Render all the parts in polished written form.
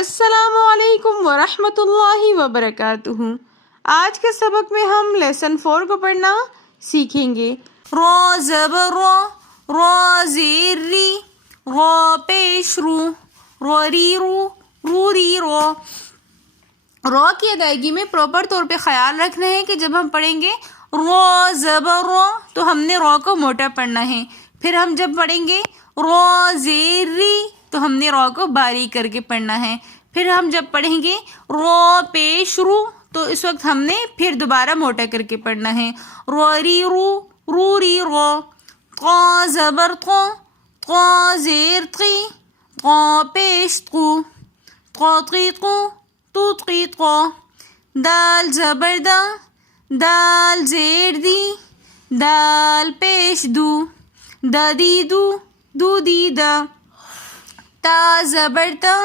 السلام علیکم ورحمۃ اللہ وبرکاتہ۔ آج کے سبق میں ہم لیسن 4 کو پڑھنا سیکھیں گے۔ را زبر را، را زیر ری، را پیش رو، را ری رو، رو ری رو۔ را کی ادائیگی میں پراپر طور پہ خیال رکھنا ہے کہ جب ہم پڑھیں گے را زبر را تو ہم نے را کو موٹا پڑھنا ہے، پھر ہم جب پڑھیں گے را زیر ری تو ہم نے را کو باریک کر کے پڑھنا ہے، پھر ہم جب پڑھیں گے را پیش رو تو اس وقت ہم نے پھر دوبارہ موٹا کر کے پڑھنا ہے، را ری رو، رو ری رو۔ قا زبر قا، قا زیر قی، قا پیش قو، قا قی قو، تو قی قا۔ دال زبر دا، دال زیر دی، دال پیش دو، دا دی دو، دو دی دا۔ تا زبر تا،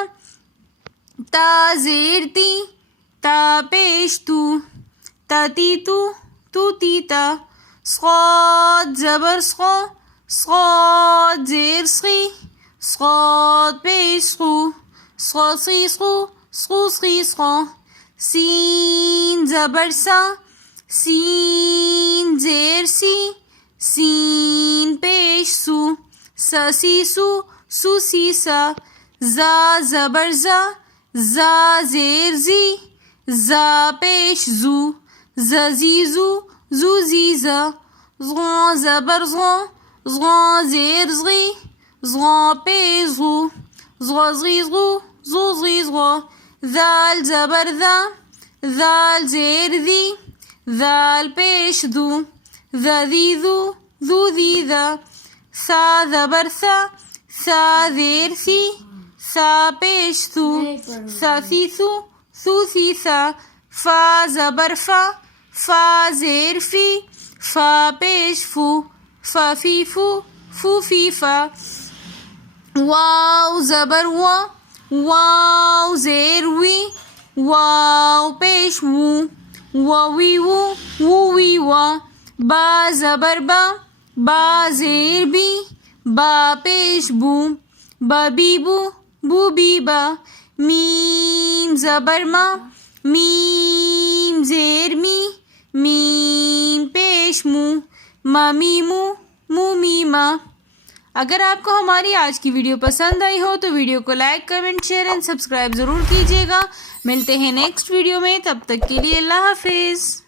تا زیر تی، تا پیش تو، تا تی تو، تو تی تا۔ صاد زبر صا، صاد زیر صی، صاد پیش صو، صا صی صو، صو صی صا۔ سین زبر سا، سین زیر سی، سین پیش سو، سا سی سو، سو سی سا۔ زا زبر زا، زا زیر زی، زا پیش زو، زا زی زو، زو زی زا۔ زغا زبر زغا، زغا زیر زغی، زغا پیش زغو، زغا زغی زغو، زو زغی زغا۔ ذال زبر ذا، ذال زیر ذی، ذال پیش دو، ذا ذی ذو، ذو ذی ذا۔ ثا زبر ثا، ثا زیر ثی، ثا پیش ثو، ثا ثی ثو، ثو ثی ثا۔ فا زبر فا، فا زیر فی، فا پیش فو، فا فی فو، فو فی فا۔ واو زبر وا، واو زیر وی، واو پیش وو، واوی وو، ووی وا۔ با زبر با، با زیر بی، با پیش بو، با بی بو، بو بی با۔ میم زبر ما، میم زیر می، میم پیش مو، ما می مو، مو می ما۔ اگر آپ کو ہماری آج کی ویڈیو پسند آئی ہو تو ویڈیو کو like, comment, share and subscribe ضرور کیجیے گا۔ ملتے ہیں نیکسٹ ویڈیو میں، تب تک کے لیے اللہ حافظ۔